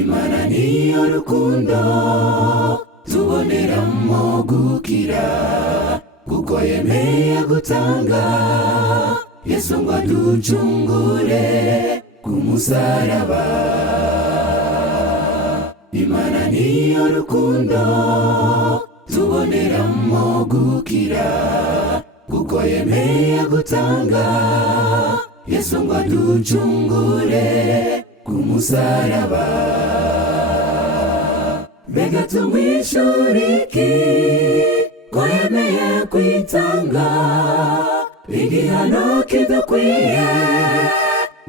Imana niyo rukundo tuboneramo gukira, kuko yemeye gutanga Yesu ngo aducungure ku musaraba. Imana niyo rukundo tuboneramo gukira, kuko yemeye gutanga Yesu ngo aducungure ku musaraba. Mbega tumwishuriki ko yemeye kwitanga igihano kidukwiye,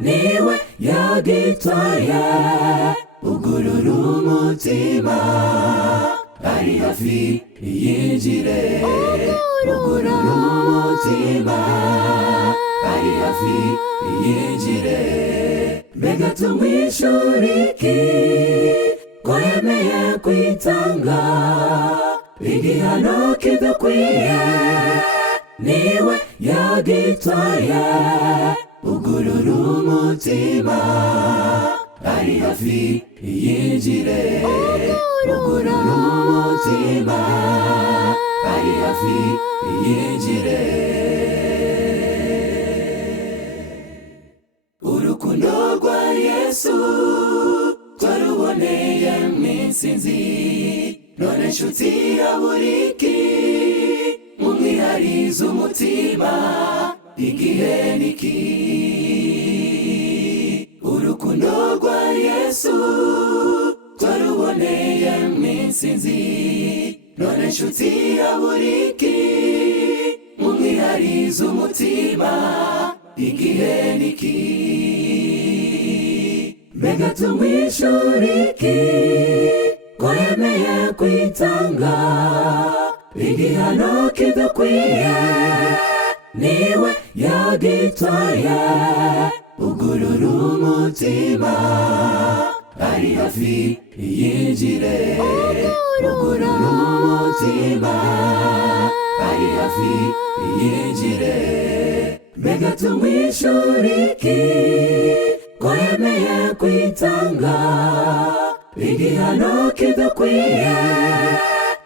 niwe yagitwaye. Ugurura umutima, ari hafi yinjire. Ugurura umutima, ari hafi yinjire. Mbega tumwishuriki ko yemeye kwitanga igihano kidukwiye, niwe yagitwaye. Ugurura umutima, ari hafi yinjire. Ugurura umutima, ari hafi yinjire. Urukundo rwa Yesu twaruboneye mw'intsinzi, none nshuti yaburiki mumwiharize umutima, igihe niki. Urukundo rwa Yesu twaruboneye mw'intsinzi, none nshuti yaburiki mumwiharize umutima, igihe niki. Mbega tumwishuriki ko yemeye kwitanga igihano kidukwiye, niwe yagitwaye. Ugurura umutima, ari hafi yinjire. Ugurura umutima, ari hafi yinjire. Mbega tumwishuriki ko yemeye kwitanga igihano kidukwiye,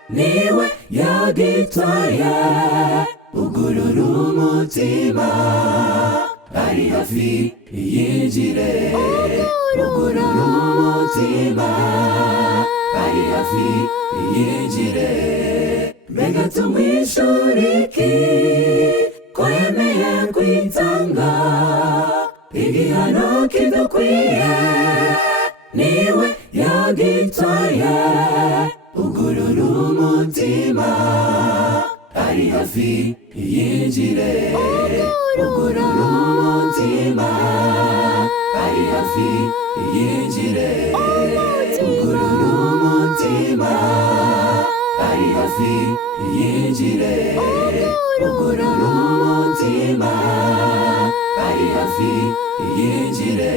niwe yagitwaye. Ugurura umutima, ari hafi yinjire. Ugurura umutima, ari hafi yinjire. Mbega tumwishuriki ko yemeye kwitanga igihano kidukwiye, niwe yagitwaye. Ugurura umutima, ari hafi yinjire. Ugurura umutima, ari hafi yinjire. Ugurura umutima, ari hafi yinjire. Ugurura umutima, ari hafi yinjire.